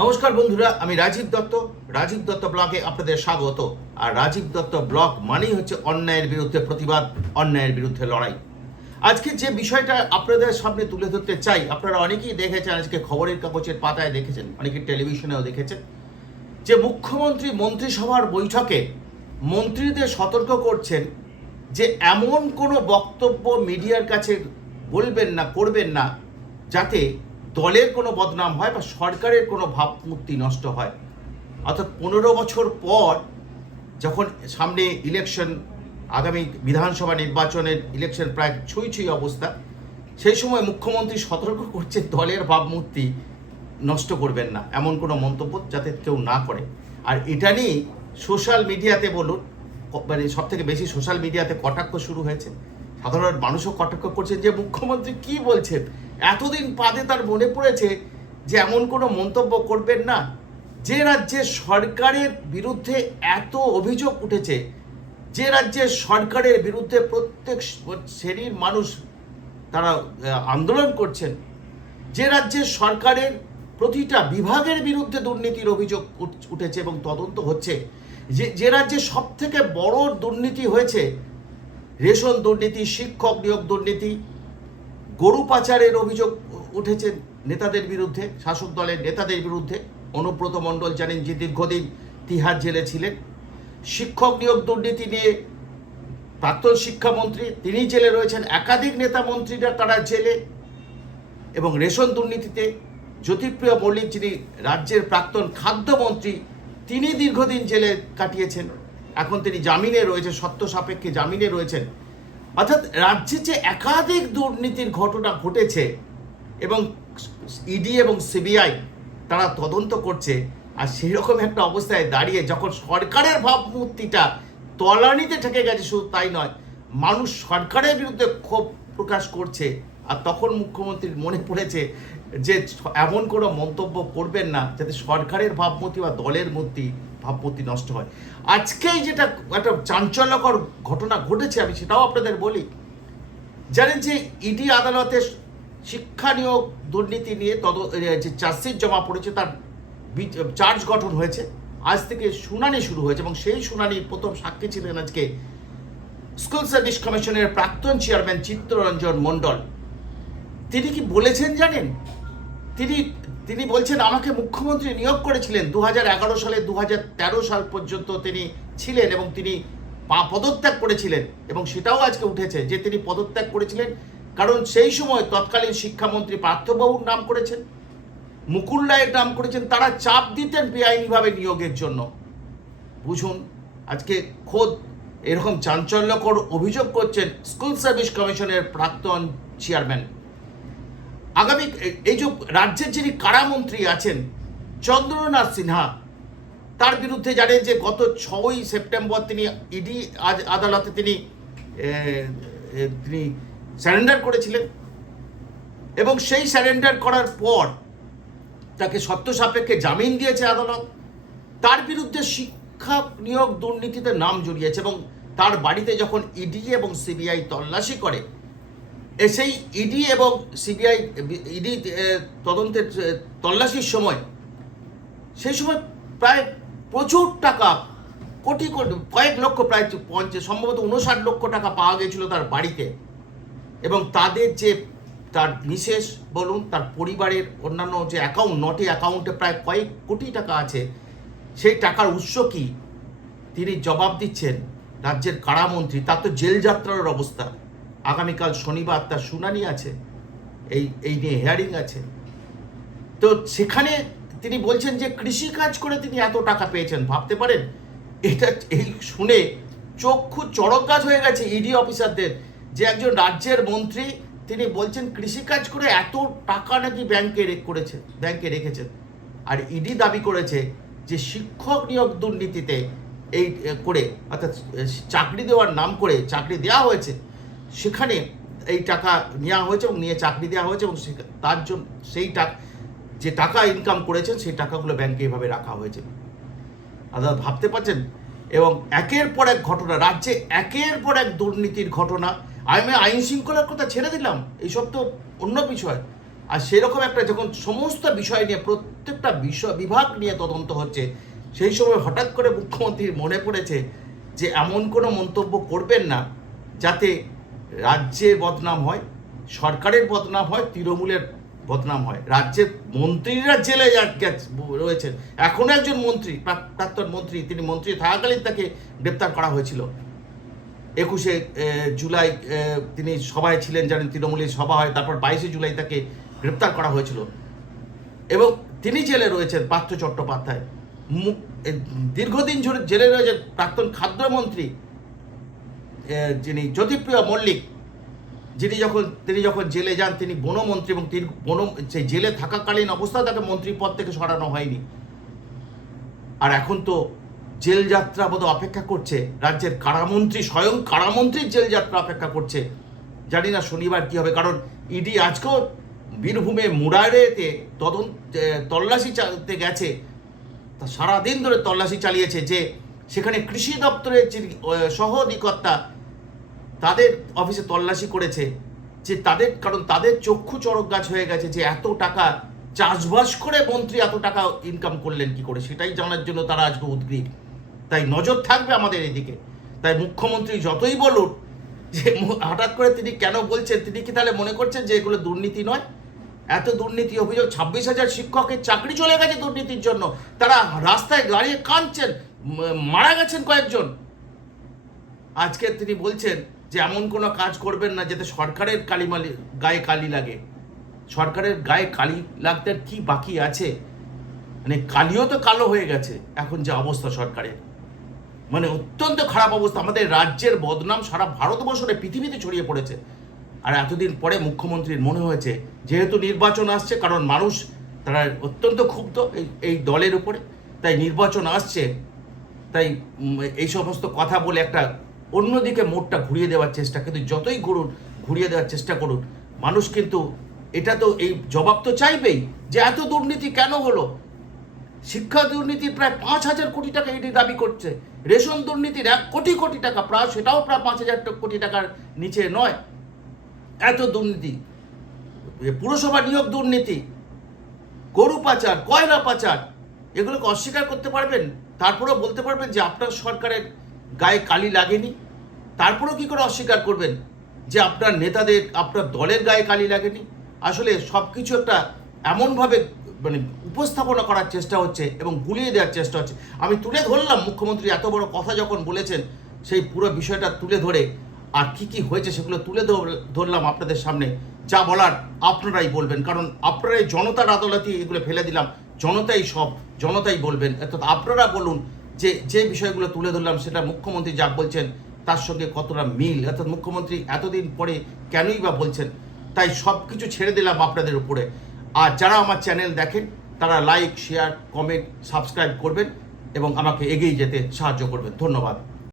নমস্কার বন্ধুরা, আমি রাজীব দত্ত। রাজীব দত্ত ব্লগে আপনাদের স্বাগত। আর রাজীব দত্ত ব্লগ মানেই হচ্ছে অন্যায়ের বিরুদ্ধে প্রতিবাদ, অন্যায়ের বিরুদ্ধে লড়াই। আজকে যে বিষয়টা আপনাদের সামনে তুলে ধরতে চাই, আপনারা অনেকেই দেখেছেন, আজকে খবরের কাগজের পাতায় দেখেছেন, অনেকে টেলিভিশনেও দেখেছেন, যে মুখ্যমন্ত্রী মন্ত্রিসভার বৈঠকে মন্ত্রীদের সতর্ক করছেন যে এমন কোনো বক্তব্য মিডিয়ার কাছে বলবেন না, করবেন না, যাতে দলের কোনো বদনাম হয় বা সরকারের কোনো ভাবমূর্তি নষ্ট হয়। অর্থাৎ পনেরো বছর পর যখন সামনে ইলেকশন আগামী বিধানসভা নির্বাচনের ইলেকশন প্রায় ছুঁই ছুঁই অবস্থা, সেই সময় মুখ্যমন্ত্রী সতর্ক করছে, দলের ভাবমূর্তি নষ্ট করবেন না, এমন কোনো মন্তব্য যাতে কেউ না করে। আর এটা নিয়ে সোশ্যাল মিডিয়াতে বলুন মানে সব থেকে বেশি সোশ্যাল মিডিয়াতে কটাক্ষ শুরু হয়েছে। সাধারণ মানুষও কটাক্ষ করছেন যে, মুখ্যমন্ত্রী কি বলছেন? এতদিন বাদে তার মনে পড়েছে যে এমন কোনো মন্তব্য করবেন না। যে রাজ্যে সরকারের বিরুদ্ধে এত অভিযোগ উঠেছে, যে রাজ্যে সরকারের বিরুদ্ধে প্রত্যেক শ্রেণির মানুষ তারা আন্দোলন করছেন, যে রাজ্যে সরকারের প্রতিটা বিভাগের বিরুদ্ধে দুর্নীতির অভিযোগ উঠ- উঠেছে এবং তদন্ত হচ্ছে, যে যে রাজ্যে সব থেকে বড় দুর্নীতি হয়েছে, রেশন দুর্নীতি, শিক্ষক নিয়োগ দুর্নীতি গরু পাচারের অভিযোগ উঠেছে নেতাদের বিরুদ্ধে, শাসক দলের নেতাদের বিরুদ্ধে। অনুব্রত মণ্ডল জানেন যে দীর্ঘদিন তিহার জেলে ছিলেন। শিক্ষক নিয়োগ দুর্নীতি নিয়ে প্রাক্তন শিক্ষামন্ত্রী তিনি জেলে রয়েছেন। একাধিক নেতা মন্ত্রীরা তারা জেলে। এবং রেশন দুর্নীতিতে জ্যোতিপ্রিয় মল্লিক, যিনি রাজ্যের প্রাক্তন খাদ্যমন্ত্রী, তিনি দীর্ঘদিন জেলে কাটিয়েছেন। এখন তিনি জামিনে রয়েছে সত্য সাপেক্ষে জামিনে রয়েছেন। অর্থাৎ রাজ্যে যে একাধিক দুর্নীতির ঘটনা ঘটেছে এবং ইডি এবং সিবিআই তারা তদন্ত করছে, আর সেরকম একটা অবস্থায় দাঁড়িয়ে যখন সরকারের ভাবমূর্তিটা তলানিতে ঠেকে গেছে, শুধু তাই নয়, মানুষ সরকারের বিরুদ্ধে ক্ষোভ প্রকাশ করছে, আর তখন মুখ্যমন্ত্রীর মনে পড়েছে যে এমন কোনো মন্তব্য করবেন না, যাতে সরকারের ভাবমূর্তি বা দলের মূর্তি ভাবমূর্তি নষ্ট হয়। আজকেই যেটা একটা চাঞ্চল্যকর ঘটনা ঘটেছে, আমি সেটাও আপনাদের বলি। জানেন যে ইডি আদালতে শিক্ষা নিয়োগ দুর্নীতি নিয়ে তদ যে চার্জশিট জমা পড়েছে তার চার্জ গঠন হয়েছে। আজ থেকে শুনানি শুরু হয়েছে এবং সেই শুনানির প্রথম সাক্ষী ছিলেন আজকে স্কুল সার্ভিস কমিশনের প্রাক্তন চেয়ারম্যান চিত্তরঞ্জন মণ্ডল। তিনি কি বলেছেন জানেন? তিনি তিনি বলছেন, আমাকে মুখ্যমন্ত্রী নিয়োগ করেছিলেন দু হাজার এগারো সালে দু হাজার তেরো সাল পর্যন্ত তিনি ছিলেন এবং তিনি পদত্যাগ করেছিলেন এবং সেটাও আজকে উঠেছে যে তিনি পদত্যাগ করেছিলেন। কারণ সেই সময় তৎকালীন শিক্ষামন্ত্রী পার্থবাবুর নাম করেছেন, মুকুল রায়ের নাম করেছেন, তারা চাপ দিতেন বেআইনিভাবে নিয়োগের জন্য। বুঝুন, আজকে খোদ এরকম চাঞ্চল্যকর অভিযোগ করছেন স্কুল সার্ভিস কমিশনের প্রাক্তন চেয়ারম্যান। আগামী এই যে রাজ্যের যিনি কারামন্ত্রী আছেন, চন্দ্রনাথ সিনহা, তার বিরুদ্ধে জানেন যে গত ছয়ই সেপ্টেম্বর তিনি ইডি আজ আদালতে তিনি তিনি স্যারেন্ডার করেছিলেন। এবং সেই স্যারেন্ডার করার পর তাকে সত্য সাপেক্ষে জামিন দিয়েছে আদালত। তার বিরুদ্ধে শিক্ষা নিয়োগ দুর্নীতিতে নাম জড়িয়েছে এবং তার বাড়িতে যখন ইডি এবং সিবিআই তল্লাশি করে সেই ইডি এবং সিবিআই, ইডি তদন্তের তল্লাশির সময়, সেই সময় প্রায় প্রচুর টাকা, কোটি কোটি, কয়েক লক্ষ, প্রায় পঞ্চাশ সম্ভবত উনষাট লক্ষ টাকা পাওয়া গেছিল তার বাড়িতে। এবং তাদের যে, তার মিসেস বলুন, তার পরিবারের অন্যান্য যে অ্যাকাউন্ট নটি অ্যাকাউন্টে প্রায় কয়েক কোটি টাকা আছে, সেই টাকার উৎস কি? তিনি জবাব দিচ্ছেন রাজ্যের কারামন্ত্রী, তার তো জেল যাত্রার অবস্থা। আগামীকাল শনিবার তার শুনানি আছে, এই এই নিয়ে হেয়ারিং আছে। তো সেখানে তিনি বলছেন যে কৃষি কাজ করে তিনি এত টাকা পেয়েছেন, ভাবতে পারেন? এটা এই শুনে চক্ষু চড়ক গাছ হয়ে গেছে ইডি অফিসারদের যে একজন রাজ্যের মন্ত্রী, তিনি বলছেন কৃষিকাজ করে এত টাকা নাকি ব্যাংকে করেছে ব্যাংকে রেখেছেন আর ইডি দাবি করেছে যে শিক্ষক নিয়োগ দুর্নীতিতে এই করে, অর্থাৎ চাকরি দেওয়ার নাম করে চাকরি দেওয়া হয়েছে। সেখানে এই টাকা নেওয়া হয়েছে এবং নিয়ে চাকরি দেওয়া হয়েছে এবং তার জন্য সেই টাকা যে টাকা ইনকাম করেছেন, সেই টাকাগুলো ব্যাংকে এভাবে রাখা হয়েছে। আপনারা ভাবতে পারছেন? এবং একের পর এক ঘটনা, রাজ্যে একের পর এক দুর্নীতির ঘটনা, আমি আইন শৃঙ্খলার কথা ছেড়ে দিলাম, এইসব তো অন্য বিষয়। আর সেরকম একটা যখন সমস্ত বিষয় নিয়ে, প্রত্যেকটা বিষয়, বিভাগ নিয়ে তদন্ত হচ্ছে, সেই সময় হঠাৎ করে মুখ্যমন্ত্রীর মনে পড়েছে যে, এমন কোনো মন্তব্য করবেন না, যাতে রাজ্যের বদনাম হয়, সরকারের বদনাম হয়, তৃণমূলের বদনাম হয়। রাজ্যের মন্ত্রীরা জেলে রয়েছেন। এখনও একজন মন্ত্রী প্রাক্তন মন্ত্রী, তিনি মন্ত্রী থাকাকালীন তাকে গ্রেপ্তার করা হয়েছিল। একুশে জুলাই তিনি সভায় ছিলেন, জানেন তৃণমূলের সভা হয়, তারপর বাইশে জুলাই তাকে গ্রেপ্তার করা হয়েছিল। এবং তিনি জেলে রয়েছেন, পার্থ চট্টোপাধ্যায়। দীর্ঘদিন ধরে জেলে রয়েছেন, প্রাক্তন খাদ্যমন্ত্রী যিনি জ্যোতিপ্রিয় মল্লিক, যিনি যখন, তিনি যখন জেলে যান, তিনি বনমন্ত্রী এবং তিনি বন সেই জেলে থাকাকালীন অবস্থায় তাকে মন্ত্রী পদ থেকে সরানো হয়নি। আর এখন তো জেল যাত্রা বোধ অপেক্ষা করছে, রাজ্যের কারামন্ত্রী, স্বয়ং কারামন্ত্রীর জেল যাত্রা অপেক্ষা করছে। জানি না শনিবার কি হবে, কারণ ইডি আজকেও বীরভূমে মুরারেতে তদন্ত তল্লাশি চালাতে গেছে। তা সারাদিন ধরে তল্লাশি চালিয়েছে যে সেখানে কৃষি দপ্তরের সহ অধিকর্তা তাদের অফিসে তল্লাশি করেছে, যে তাদের, কারণ তাদের চক্ষু চড়ক গাছ হয়ে গেছে যে এত টাকা, চাষবাস করে মন্ত্রী এত টাকা ইনকাম করলেন কি করে? সেটাই জানার জন্য তারা আজকে উদ্গ্রীব। তাই নজর থাকবে আমাদের এদিকে। তাই মুখ্যমন্ত্রী যতই বলুন যে হঠাৎ করে তিনি কেন বলছেন, তিনি কি তাহলে মনে করছেন যে এগুলো দুর্নীতি নয়? এত দুর্নীতি অভিযোগ, ছাব্বিশ হাজার শিক্ষকের চাকরি চলে গেছে দুর্নীতির জন্য। তারা রাস্তায় দাঁড়িয়ে কাঁদছেন মারা গেছেন কয়েকজন। আজকে তিনি বলছেন যে এমন কোনো কাজ করবেন না যাতে সরকারের কালিমালি গায়ে কালি লাগে। সরকারের গায়ে কালি লাগতে আর কি বাকি আছে? মানে কালিও তো কালো হয়ে গেছে, এখন যে অবস্থা সরকারের। মানে অত্যন্ত খারাপ অবস্থা। আমাদের রাজ্যের বদনাম সারা ভারতবর্ষে পৃথিবীতে ছড়িয়ে পড়েছে। আর এতদিন পরে মুখ্যমন্ত্রীর মনে হয়েছে, যেহেতু নির্বাচন আসছে, কারণ মানুষ তারা অত্যন্ত ক্ষুব্ধ এই এই দলের উপরে। তাই নির্বাচন আসছে, তাই এই সমস্ত কথা বলে একটা অন্যদিকে মোড়টা ঘুরিয়ে দেওয়ার চেষ্টা, কিন্তু যতই ঘুরুন, ঘুরিয়ে দেওয়ার চেষ্টা করুন, মানুষ কিন্তু এটা তো এই জবাব তো চাইবেই যে এত দুর্নীতি কেন হলো? শিক্ষা দুর্নীতির প্রায় পাঁচ হাজার কোটি টাকা এটি দাবি করছে। রেশন দুর্নীতির এক কোটি কোটি টাকা, প্রায় সেটাও প্রায় পাঁচ হাজার কোটি টাকার নিচে নয়। এত দুর্নীতি। পুরসভা নিয়োগ দুর্নীতি, গরু পাচার, কয়লা পাচার, এগুলোকে অস্বীকার করতে পারবেন? তারপরেও বলতে পারবেন যে আপনার সরকারের গায়ে কালি লাগেনি। তারপরেও কি করে অস্বীকার করবেন যে আপনার নেতাদের, আপনার দলের গায়ে কালি লাগেনি? আসলে সব কিছু একটা এমনভাবে মানে উপস্থাপনা করার চেষ্টা হচ্ছে এবং গুলিয়ে দেওয়ার চেষ্টা হচ্ছে। আমি তুলে ধরলাম, মুখ্যমন্ত্রী এত বড় কথা যখন বলেছেন, সেই পুরো বিষয়টা তুলে ধরে আর কি কি হয়েছে সেগুলো তুলে ধরলাম আপনাদের সামনে। যা বলার আপনারাই বলবেন, কারণ আপনারাই জনতার আদালতে এগুলো ফেলে দিলাম। জনতাই সব, জনতাই বলবেন। অর্থাৎ আপনারা বলুন যে যে বিষয়গুলো তুলে ধরলাম, সেটা মুখ্যমন্ত্রী যা বলছেন, তার সঙ্গে কতটা মিল? অর্থাৎ মুখ্যমন্ত্রী এতদিন পরে কেনই বা বলছেন? তাই সব কিছু ছেড়ে দিলাম আপনাদের উপরে। আর যারা আমার চ্যানেল দেখেন, তারা লাইক শেয়ার কমেন্ট সাবস্ক্রাইব করবেন এবং আমাকে এগিয়ে যেতে সাহায্য করবেন। ধন্যবাদ।